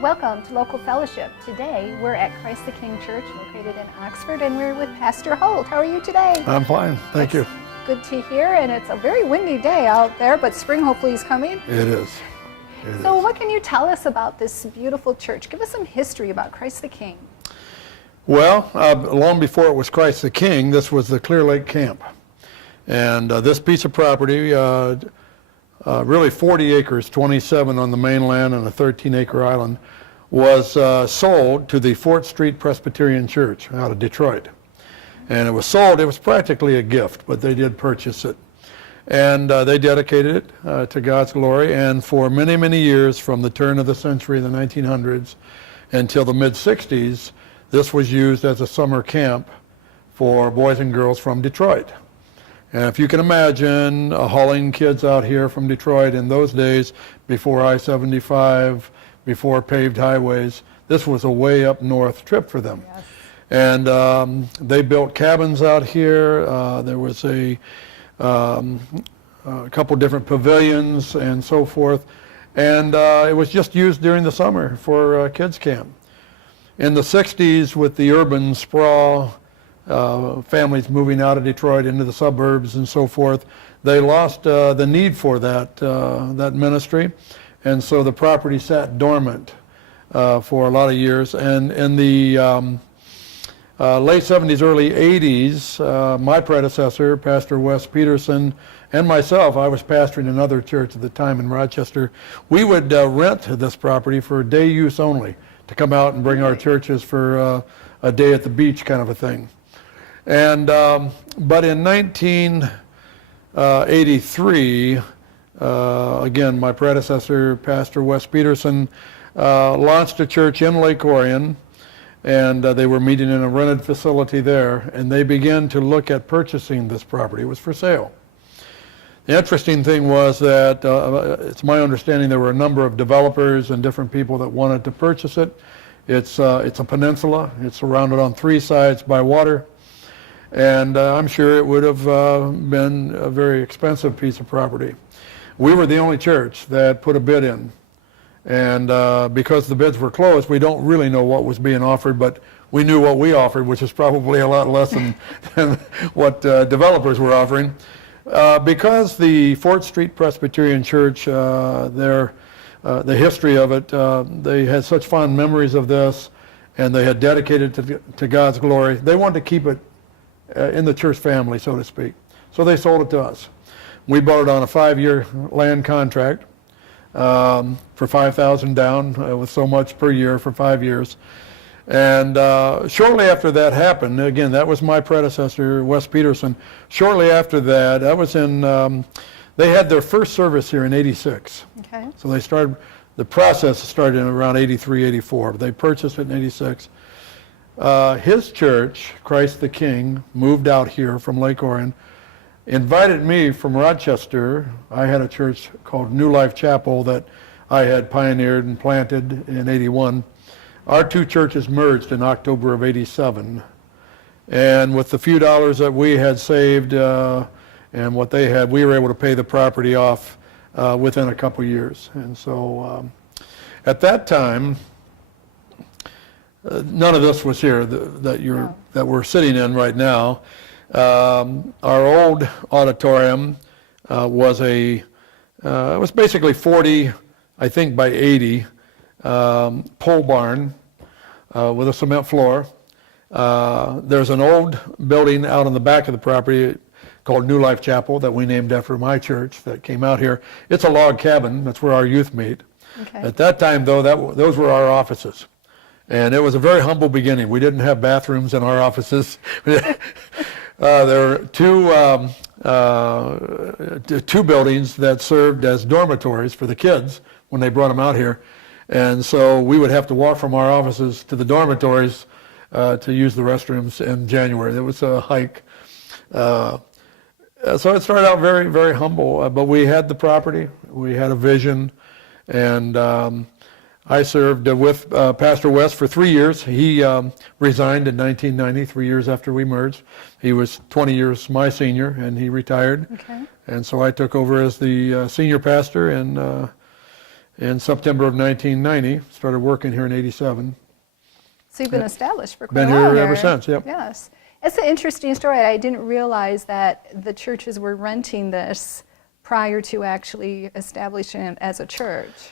Welcome to Local Fellowship. Today we're at Christ the King Church located in Oxford, and we're with Pastor Holt. How are you today? I'm fine, thank you. Good to hear, and it's a very windy day out there, but spring hopefully is coming. It is. So what can you tell us about this beautiful church? Give us some history about Christ the King. Well, long before it was Christ the King, this was the Clear Lake Camp. And this piece of property, really 40 acres, 27 on the mainland and a 13-acre island, was sold to the Fort Street Presbyterian Church out of Detroit. And it was sold, it was practically a gift, but they did purchase it. And they dedicated it to God's glory. And for many, many years, from the turn of the century, the 1900s, until the mid-60s, this was used as a summer camp for boys and girls from Detroit. And if you can imagine hauling kids out here from Detroit in those days, before I-75, before paved highways, this was a way up north trip for them. Yes. And they built cabins out here. There was a couple different pavilions and so forth. And it was just used during the summer for kids camp. In the 60s, with the urban sprawl, families moving out of Detroit into the suburbs and so forth, they lost the need for that ministry, and so the property sat dormant for a lot of years. And in the late 70s, early 80s, my predecessor, Pastor Wes Peterson, and myself, I was pastoring another church at the time in Rochester, we would rent this property for day use only, to come out and bring our churches for a day at the beach kind of a thing. And but in 1983, again, my predecessor, Pastor Wes Peterson, launched a church in Lake Orion, and they were meeting in a rented facility there, and they began to look at purchasing this property. It was for sale. The interesting thing was that it's my understanding there were a number of developers and different people that wanted to purchase it. It's a peninsula. It's surrounded on three sides by water. And I'm sure it would have been a very expensive piece of property. We were the only church that put a bid in. And because the bids were closed, we don't really know what was being offered, but we knew what we offered, which is probably a lot less than what developers were offering. Because the Fort Street Presbyterian Church, the history of it, they had such fond memories of this, and they had dedicated it to God's glory. They wanted to keep it in the church family, so to speak. So they sold it to us. We bought it on a 5-year land contract for $5,000 down, with so much per year for 5 years. And shortly after that happened, again, that was my predecessor, Wes Peterson. Shortly after that, that was in, they had their first service here in '86. Okay. So they started, the process started in around '83, '84. They purchased it in '86. His church, Christ the King, moved out here from Lake Orion, invited me from Rochester. I had a church called New Life Chapel that I had pioneered and planted in '81. Our two churches merged in October of '87. And with the few dollars that we had saved and what they had, we were able to pay the property off within a couple years. And so at that time, none of this was here that we're sitting in right now. Our old auditorium was it was basically 40, I think, by 80 pole barn with a cement floor. There's an old building out on the back of the property called New Life Chapel that we named after my church that came out here. It's a log cabin. That's where our youth meet. Okay. At that time, though, those were our offices. And it was a very humble beginning. We didn't have bathrooms in our offices. There were two buildings that served as dormitories for the kids when they brought them out here. And so we would have to walk from our offices to the dormitories to use the restrooms in January. It was a hike. So it started out very, very humble. But we had the property. We had a vision. And I served with Pastor Wes for 3 years. He resigned in 1990, 3 years after we merged. He was 20 years my senior, and he retired. Okay. And so I took over as the senior pastor, and in September of 1990. Started working here in 87. So you've been established for quite Been a while here ever since, yep. Yes. It's an interesting story. I didn't realize that the churches were renting this prior to actually establishing it as a church.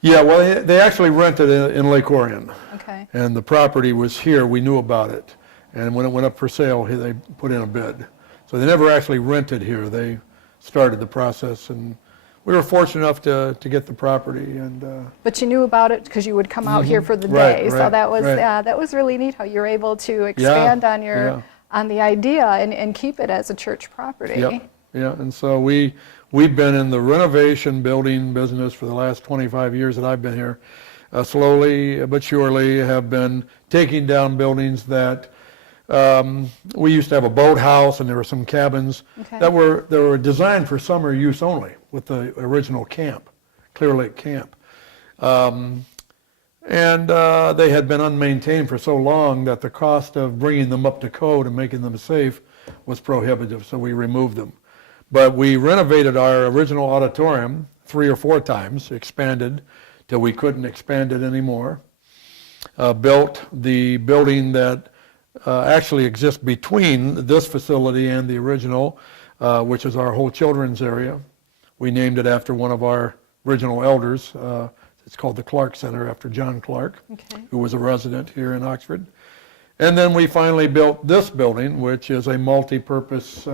Yeah, well, they actually rented in Lake Orion. Okay. And the property was here. We knew about it. And when it went up for sale, they put in a bid. So they never actually rented here. They started the process, and we were fortunate enough to get the property. And But you knew about it because you would come out here for the Right, day. So right, that was really neat how you were able to expand on your yeah. on the idea and keep it as a church property. Yep, yeah. And so we've been in the renovation building business for the last 25 years that I've been here. Slowly but surely have been taking down buildings that we used to have a boathouse, and there were some cabins Okay. that were designed for summer use only with the original camp, Clear Lake Camp. And they had been unmaintained for so long that the cost of bringing them up to code and making them safe was prohibitive, so we removed them. But we renovated our original auditorium 3 or 4 times, expanded till we couldn't expand it anymore. Built the building that actually exists between this facility and the original, which is our whole children's area. We named it after one of our original elders. It's called the Clark Center after John Clark, Okay. who was a resident here in Oxford. And then we finally built this building, which is a multi-purpose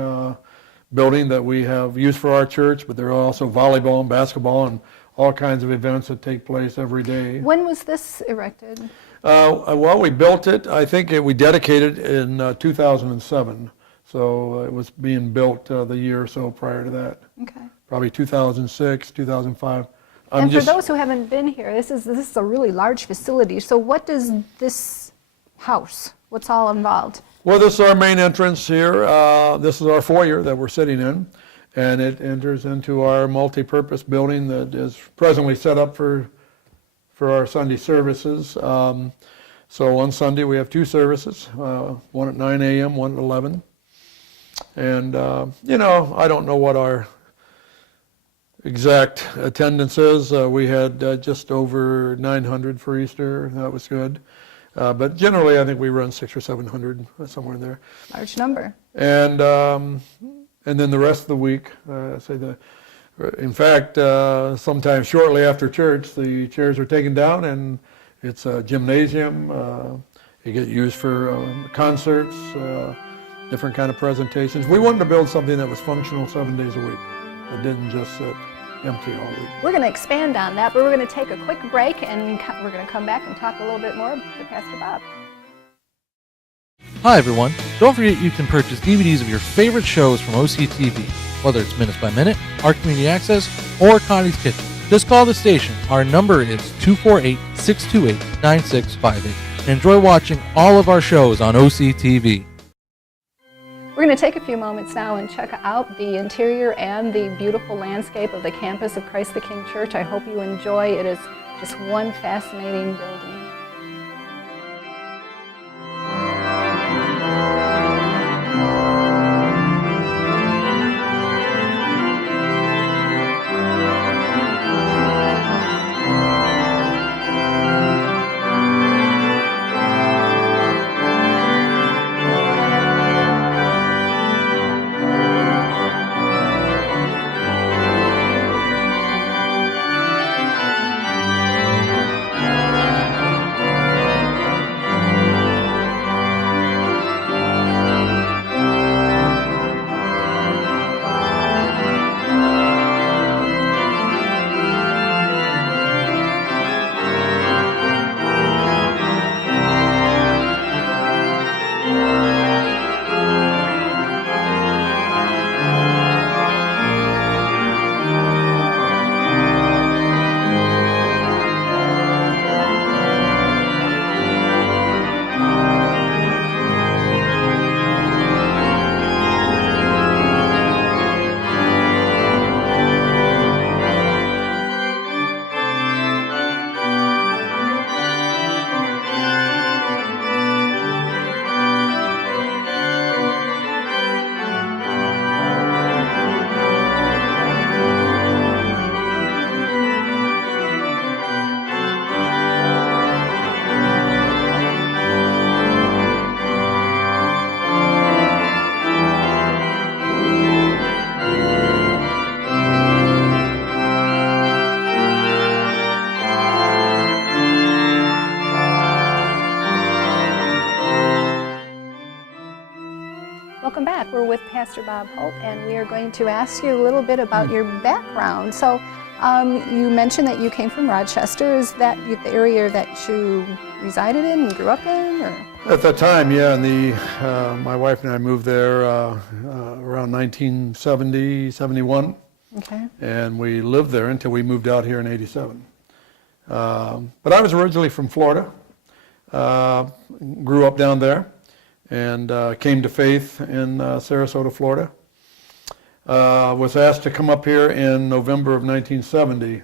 building that we have used for our church, but there are also volleyball and basketball and all kinds of events that take place every day. When was this erected? Well, we built it, I think we dedicated it in 2007. So it was being built the year or so prior to that. Okay. Probably 2006, 2005. And for those who haven't been here, this is a really large facility. So what does this house, what's all involved? Well, this is our main entrance here. This is our foyer that we're sitting in, and it enters into our multi-purpose building that is presently set up for our Sunday services. So on Sunday we have 2 services, one at 9 a.m., one at 11. And, I don't know what our exact attendance is. We had just over 900 for Easter. That was good. But generally, I think we run 600 or 700, somewhere in there. Large number. And then the rest of the week, in fact, sometime shortly after church, the chairs are taken down, and it's a gymnasium. You get used for concerts, different kind of presentations. We wanted to build something that was functional 7 days a week. It didn't just sit empty all week. We're going to expand on that, but we're going to take a quick break, and we're going to come back and talk a little bit more with Pastor Bob. Hi everyone, don't forget you can purchase DVDs of your favorite shows from OCTV, whether it's Minutes by Minute, Our Community Access, or Connie's Kitchen. Just call the station. Our number is 248-628-9658. And enjoy watching all of our shows on OCTV. We're going to take a few moments now and check out the interior and the beautiful landscape of the campus of Christ the King Church. I hope you enjoy. It is just one fascinating building. We're with Pastor Bob Hope, and we are going to ask you a little bit about your background. So you mentioned that you came from Rochester. Is that the area that you resided in and grew up in? Or? At that time, yeah, and my wife and I moved there around 1970, 71. Okay. And we lived there until we moved out here in 87. But I was originally from Florida, grew up down there, and came to faith in Sarasota, Florida. Was asked to come up here in November of 1970.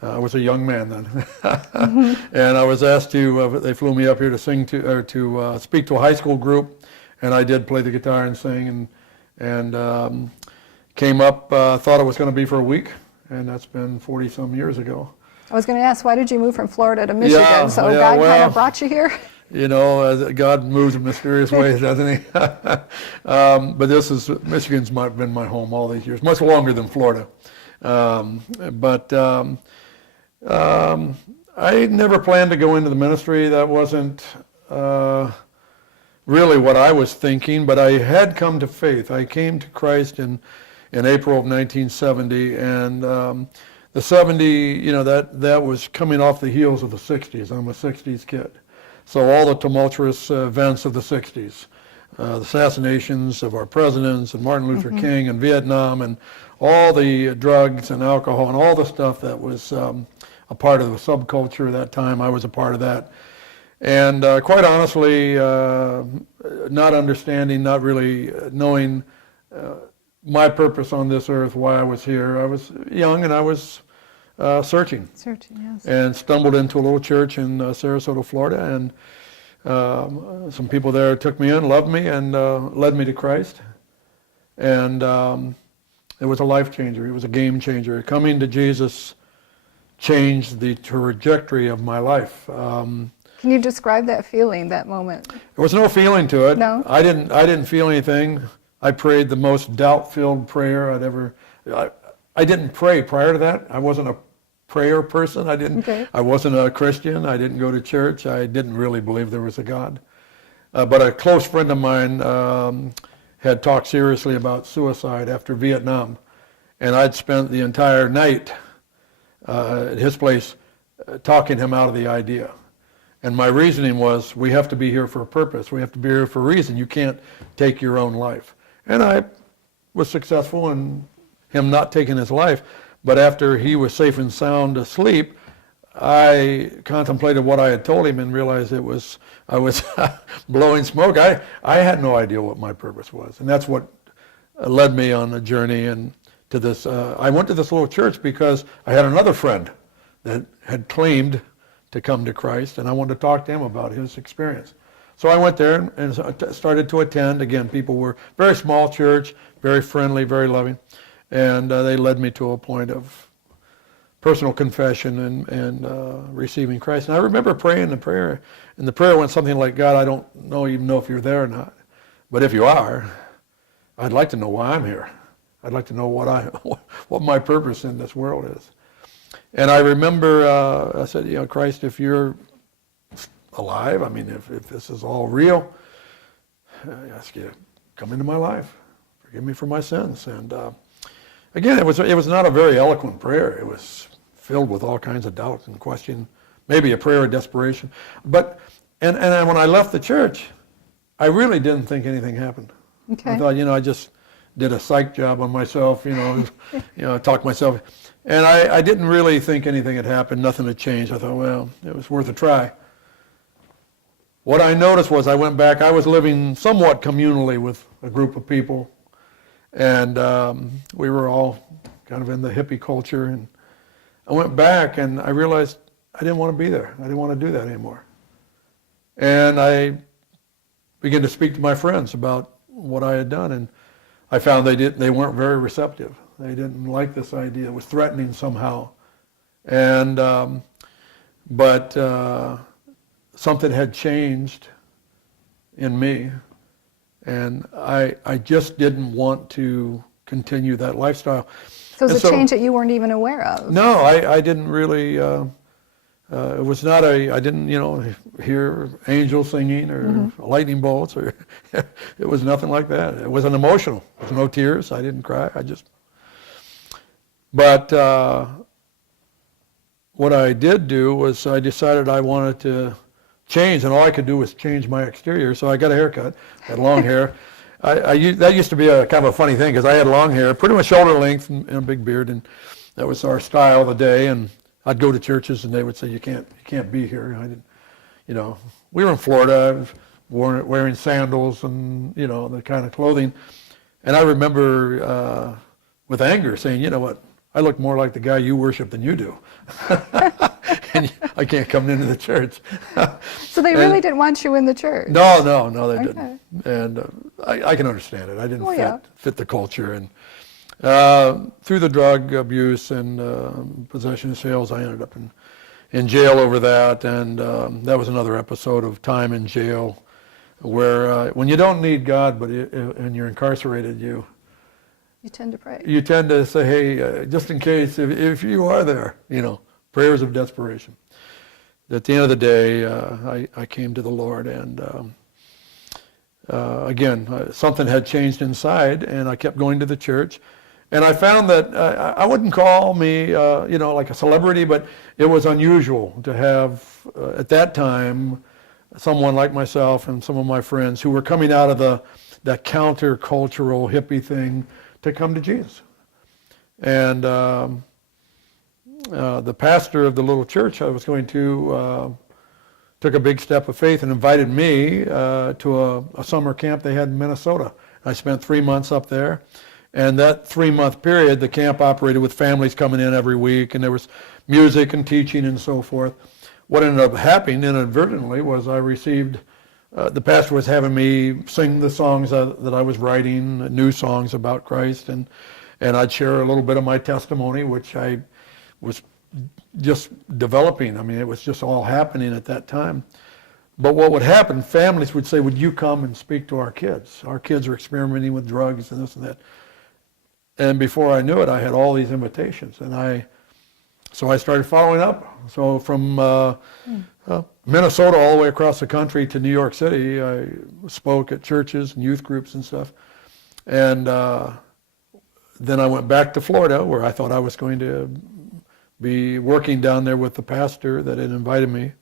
I was a young man then. And I was asked to, they flew me up here to sing to speak to a high school group, and I did play the guitar and sing, and came up, thought it was going to be for a week, and that's been 40-some years ago. I was going to ask, why did you move from Florida to Michigan? God kind of brought you here? You know, God moves in mysterious ways, doesn't he? But Michigan's been my home all these years, much longer than Florida. I never planned to go into the ministry. That wasn't really what I was thinking, but I had come to faith. I came to Christ in April of 1970, and the 70, you know, that was coming off the heels of the 60s. I'm a 60s kid. So all the tumultuous events of the 60s, the assassinations of our presidents and Martin Luther King and Vietnam and all the drugs and alcohol and all the stuff that was a part of the subculture at that time. I was a part of that. And quite honestly, not understanding, not really knowing my purpose on this earth, why I was here. I was young and I was searching. Yes. And stumbled into a little church in Sarasota, Florida, and some people there took me in, loved me, and led me to Christ. And it was a life changer. It was a game changer. Coming to Jesus changed the trajectory of my life. Can you describe that feeling, that moment? There was no feeling to it. No? I didn't feel anything. I prayed the most doubt-filled prayer I'd ever. I didn't pray prior to that. I wasn't a prayer person. I wasn't a Christian. I didn't go to church. I didn't really believe there was a God. But a close friend of mine had talked seriously about suicide after Vietnam, and I'd spent the entire night at his place talking him out of the idea. And my reasoning was, we have to be here for a purpose. We have to be here for a reason. You can't take your own life. And I was successful in him not taking his life. But after he was safe and sound asleep, I contemplated what I had told him and realized I was blowing smoke. I had no idea what my purpose was. And that's what led me on the journey and to this. I went to this little church because I had another friend that had claimed to come to Christ, and I wanted to talk to him about his experience. So I went there and started to attend. Again, people were very small church, very friendly, very loving, and they led me to a point of personal confession and receiving Christ. And I remember praying the prayer, and the prayer went something like, God, I don't even know if you're there or not, but if you are, I'd like to know why I'm here. I'd like to know what my purpose in this world is. And I remember I said, you know, Christ, if you're alive, I mean, if this is all real, I ask you to come into my life. Forgive me for my sins. And again, it was not a very eloquent prayer. It was filled with all kinds of doubt and question, maybe a prayer of desperation. But and when I left the church, I really didn't think anything happened. Okay. I thought, you know, I just did a psych job on myself, talked myself. And I didn't really think anything had happened, nothing had changed. I thought, well, it was worth a try. What I noticed was I went back, I was living somewhat communally with a group of people, and we were all kind of in the hippie culture. And I went back and I realized I didn't want to be there. I didn't want to do that anymore. And I began to speak to my friends about what I had done, and I found they weren't very receptive. They didn't like this idea. It was threatening somehow. And but something had changed in me, and I just didn't want to continue that lifestyle. So it was a change that you weren't even aware of. No, I didn't really It was not I didn't, hear angels singing or lightning bolts, or it was nothing like that. It wasn't emotional. There was no tears. I didn't cry. But what I did do was I decided I wanted to change, and all I could do was change my exterior. So I got a haircut, had long hair. That used to be a kind of a funny thing because I had long hair, pretty much shoulder length, and a big beard, and that was our style of the day. And I'd go to churches and they would say, you can't be here. I didn't, we were in Florida. I was wearing sandals and, the kind of clothing. And I remember with anger saying, you know what, I look more like the guy you worship than you do. And I can't come into the church. So they really didn't want you in the church? No, they didn't. And I can understand it. I didn't fit the culture. And through the drug abuse and possession of sales, I ended up in jail over that, and that was another episode of time in jail, where when you don't need God, and you're incarcerated, you tend to pray. You tend to say, hey, just in case, if you are there, prayers of desperation. At the end of the day, I came to the Lord, and again, something had changed inside, and I kept going to the church. And I found that I wouldn't call me, like a celebrity, but it was unusual to have, at that time, someone like myself and some of my friends who were coming out of that counter-cultural hippie thing to come to Jesus. And the pastor of the little church I was going to took a big step of faith and invited me to a summer camp they had in Minnesota. I spent 3 months up there. And that 3-month period, the camp operated with families coming in every week, and there was music and teaching and so forth. What ended up happening inadvertently was I received, the pastor was having me sing the songs that I was writing, new songs about Christ, and I'd share a little bit of my testimony, which I was just developing. I mean, it was just all happening at that time. But what would happen, families would say, would you come and speak to our kids? Our kids are experimenting with drugs and this and that. And before I knew it, I had all these invitations, and so I started following up. So from Minnesota all the way across the country to New York City, I spoke at churches and youth groups and stuff. And then I went back to Florida, where I thought I was going to be working down there with the pastor that had invited me.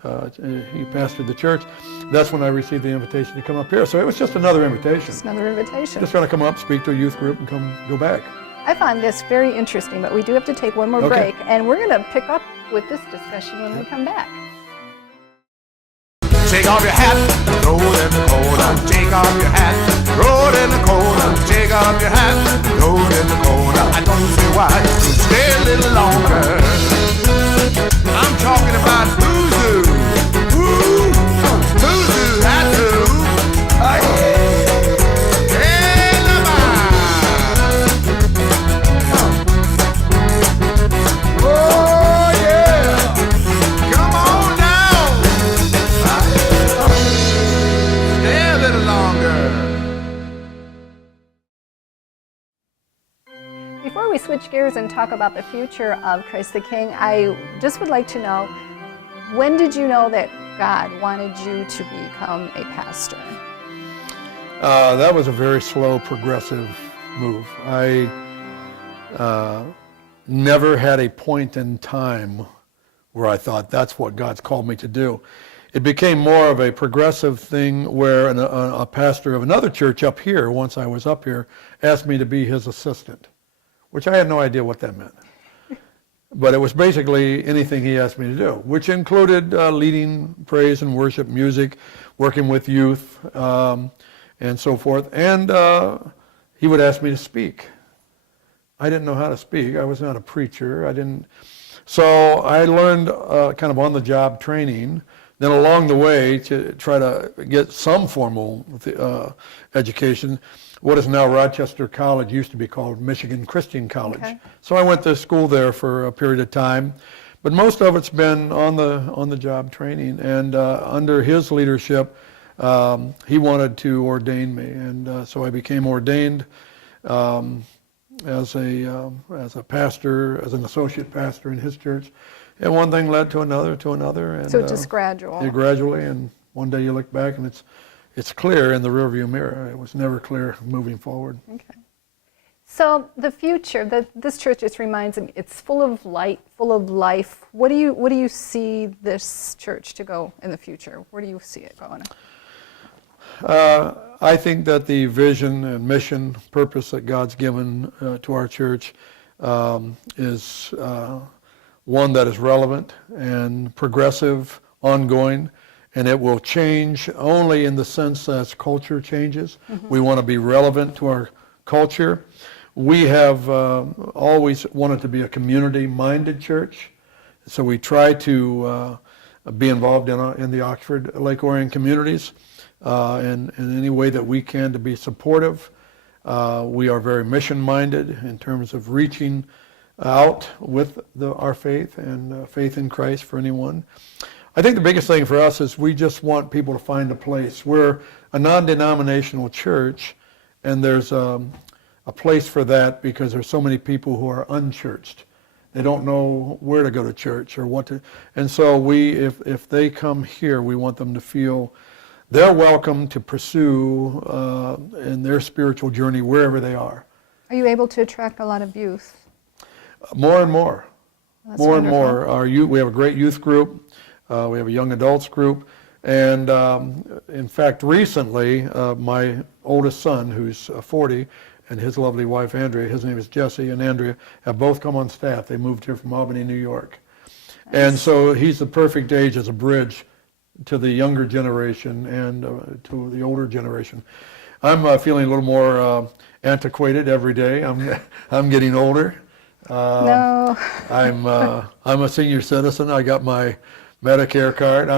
He pastored the church. That's when I received the invitation to come up here. So it was just another invitation. Just another invitation. Just going to come up, speak to a youth group, and go back. I found this very interesting, but we do have to take one more break, and we're going to pick up with this discussion when we come back. Take off your hat, throw it in the corner. Take off your hat, throw it in the corner. Take off your hat, throw it in the corner. I don't see why you stay a little longer. I'm talking about Zuzu. Woo! Zuzu, that's who. Oh, yeah. Hey, oh, yeah. Come on down. Stay a little longer. Before we switch gears and talk about the future of Christ the King, I just would like to know, when did you know that God wanted you to become a pastor? That was a very slow, progressive move. I never had a point in time where I thought that's what God's called me to do. It became more of a progressive thing where a pastor of another church up here, once I was up here, asked me to be his assistant, which I had no idea what that meant. But it was basically anything he asked me to do, which included leading praise and worship music, working with youth, and so forth. And he would ask me to speak. I didn't know how to speak. I was not a preacher. So I learned kind of on-the-job training. Then along the way, to try to get some formal education, what is now Rochester College used to be called Michigan Christian College. Okay. So I went to school there for a period of time, but most of it's been on the job training. And under his leadership, he wanted to ordain me, and so I became ordained. as a pastor, as an associate pastor in his church, and one thing led to another, and So just gradual. yeah, gradually, and one day you look back and it's clear in the rearview mirror. It was never clear moving forward. Okay. So the future, this church just reminds me, it's full of light, full of life. What do you see this church to go in the future? Where do you see it going? I think that the vision and mission, purpose that God's given to our church is one that is relevant and progressive, ongoing, and it will change only in the sense as culture changes. Mm-hmm. We want to be relevant to our culture. We have always wanted to be a community-minded church, so we try to be involved in the Oxford Lake Orion communities in any way that we can to be supportive. We are very mission-minded in terms of reaching out with our faith and faith in Christ for anyone. I think the biggest thing for us is we just want people to find a place. We're a non-denominational church, and there's a place for that because there's so many people who are unchurched. They don't know where to go to church or what to, and so if they come here, we want them to feel they're welcome to pursue in their spiritual journey wherever they are. Are you able to attract a lot of youth? More and more. That's More wonderful. and more. Our youth, we have a great youth group. We have a young adults group. And in fact, recently, my oldest son, who's 40, and his lovely wife, Andrea, his name is Jesse, and Andrea, have both come on staff. They moved here from Albany, New York. Nice. And so he's the perfect age as a bridge to the younger generation and to the older generation. I'm feeling a little more antiquated every day. I'm getting older. No. I'm a senior citizen. I got my Medicare card.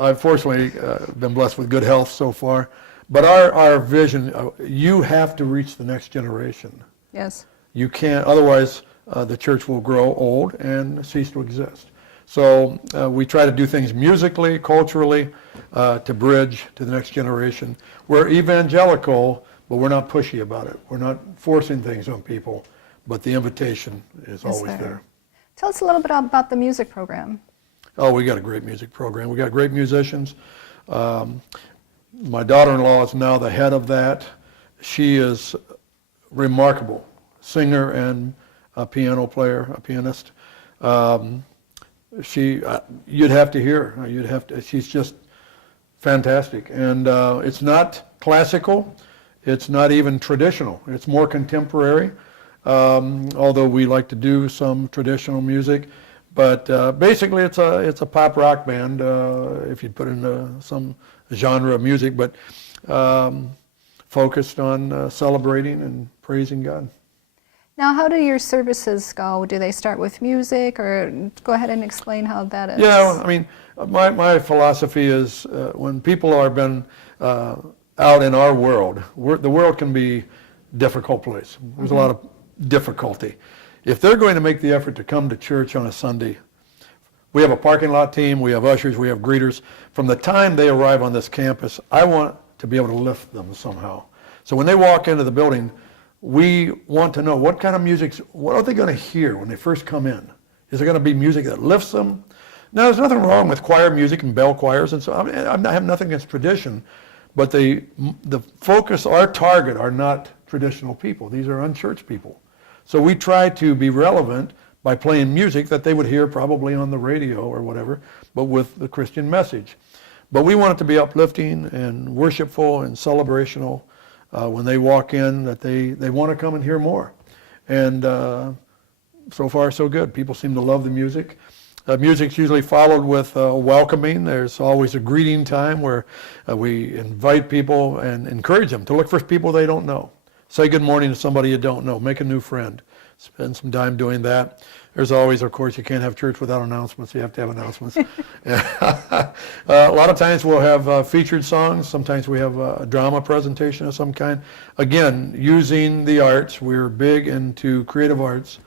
I've fortunately been blessed with good health so far. But our vision, you have to reach the next generation. Yes. You can't, otherwise the church will grow old and cease to exist. So we try to do things musically, culturally, to bridge to the next generation. We're evangelical, but we're not pushy about it. We're not forcing things on people, but the invitation is always there. Tell us a little bit about the music program. Oh, we got a great music program. We got great musicians. My daughter-in-law is now the head of that. She is remarkable, singer and a piano player, a pianist. You'd have to hear her. She's just fantastic. And it's not classical. It's not even traditional. It's more contemporary, although we like to do some traditional music. But basically, it's a pop rock band, if you put in some genre of music, but focused on celebrating and praising God. Now, how do your services go? Do they start with music, or go ahead and explain how that is? Yeah, I mean, my philosophy is when people are been out in our world, the world can be a difficult place. There's a lot of difficulty. If they're going to make the effort to come to church on a Sunday, we have a parking lot team, we have ushers, we have greeters. From the time they arrive on this campus, I want to be able to lift them somehow. So when they walk into the building, we want to know what kind of music, what are they going to hear when they first come in? Is it going to be music that lifts them? Now, there's nothing wrong with choir music and bell choirs, and so I have nothing against tradition, but the focus, our target, are not traditional people. These are unchurched people. So we try to be relevant by playing music that they would hear probably on the radio or whatever, but with the Christian message. But we want it to be uplifting and worshipful and celebrational when they walk in, that they want to come and hear more. And so far, so good. People seem to love the music. Music's usually followed with welcoming. There's always a greeting time where we invite people and encourage them to look for people they don't know. Say good morning to somebody you don't know. Make a new friend. Spend some time doing that. There's always, of course, you can't have church without announcements. You have to have announcements. A lot of times we'll have featured songs. Sometimes we have a drama presentation of some kind. Again, using the arts. We're big into creative arts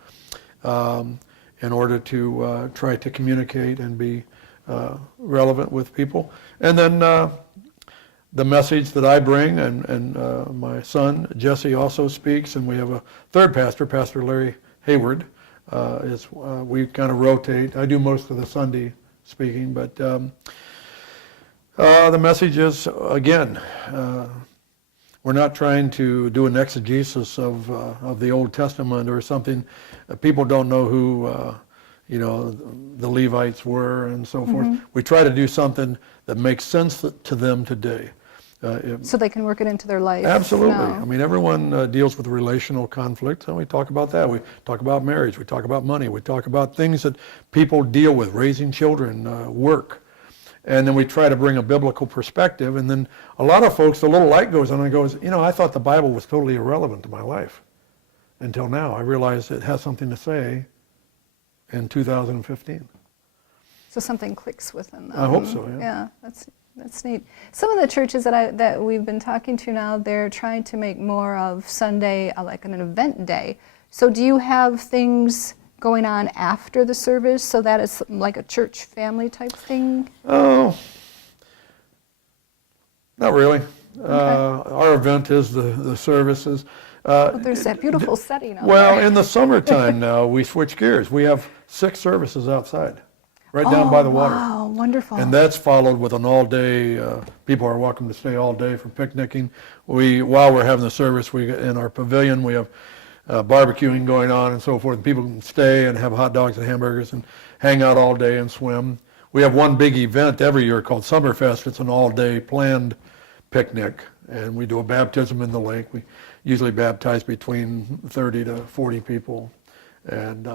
in order to try to communicate and be relevant with people. And then the message that I bring, and my son Jesse also speaks, and we have a third pastor, Pastor Larry Hayward. We kind of rotate. I do most of the Sunday speaking, but the message is, again, we're not trying to do an exegesis of the Old Testament or something. People don't know who the Levites were and so forth. We try to do something that makes sense to them today. So they can work it into their life. Absolutely. now. I mean, everyone deals with relational conflict, and we talk about that. We talk about marriage. We talk about money. We talk about things that people deal with, raising children, work. And then we try to bring a biblical perspective. And then a lot of folks, the little light goes on and goes, I thought the Bible was totally irrelevant to my life. Until now, I realize it has something to say in 2015. So something clicks within them. I hope so, yeah. Yeah, that's neat. Some of the churches that we've been talking to now, they're trying to make more of Sunday like an event day. So do you have things going on after the service so that it's like a church family type thing? Oh, not really. Our event is the services. But there's that beautiful setting out Well, there. in the summertime now, we switch gears. We have 6 services outside, right down by the water. Wow, wonderful. And that's followed with an all-day, people are welcome to stay all day for picnicking. While we're having the service, in our pavilion, we have barbecuing going on and so forth. People can stay and have hot dogs and hamburgers and hang out all day and swim. We have one big event every year called Summerfest. It's an all-day planned picnic, and we do a baptism in the lake. We usually baptize between 30 to 40 people, and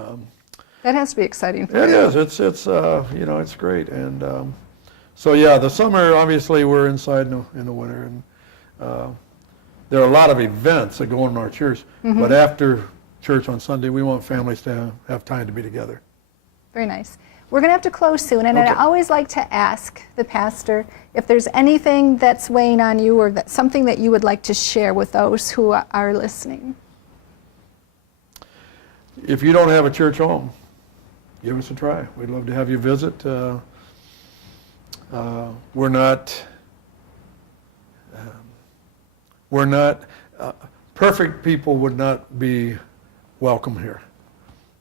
that has to be exciting for it you. is. It's great. And so yeah, the summer, obviously we're inside in the winter, and there are a lot of events that go on in our church. But after church on Sunday, we want families to have time to be together. Very nice. We're going to have to close soon, and Okay. I always like to ask the pastor if there's anything that's weighing on you or something that you would like to share with those who are listening. If you don't have a church home, give us a try. We'd love to have you visit. We're not perfect people would not be welcome here.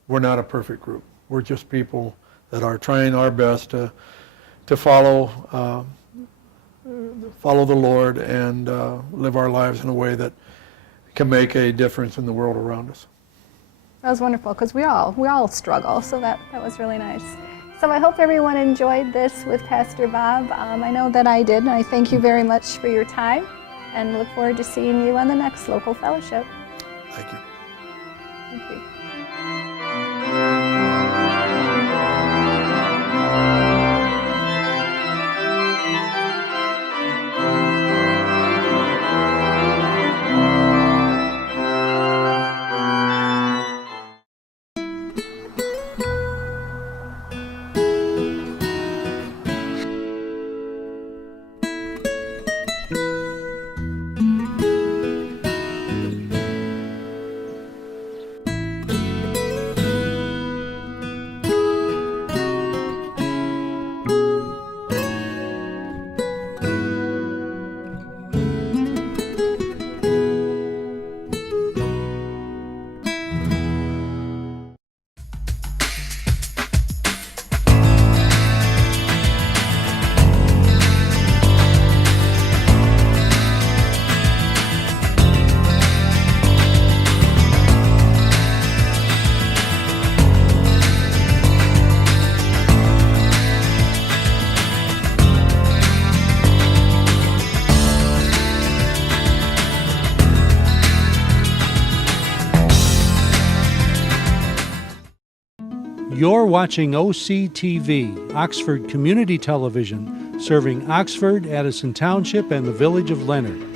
We're not a perfect group. We're just people that are trying our best to follow the Lord and live our lives in a way that can make a difference in the world around us. That was wonderful, because we all struggle, so that was really nice. So I hope everyone enjoyed this with Pastor Bob. I know that I did, and I thank you very much for your time, and look forward to seeing you on the next local fellowship. Thank you. Thank you. You're watching OCTV, Oxford Community Television, serving Oxford, Addison Township, and the village of Leonard.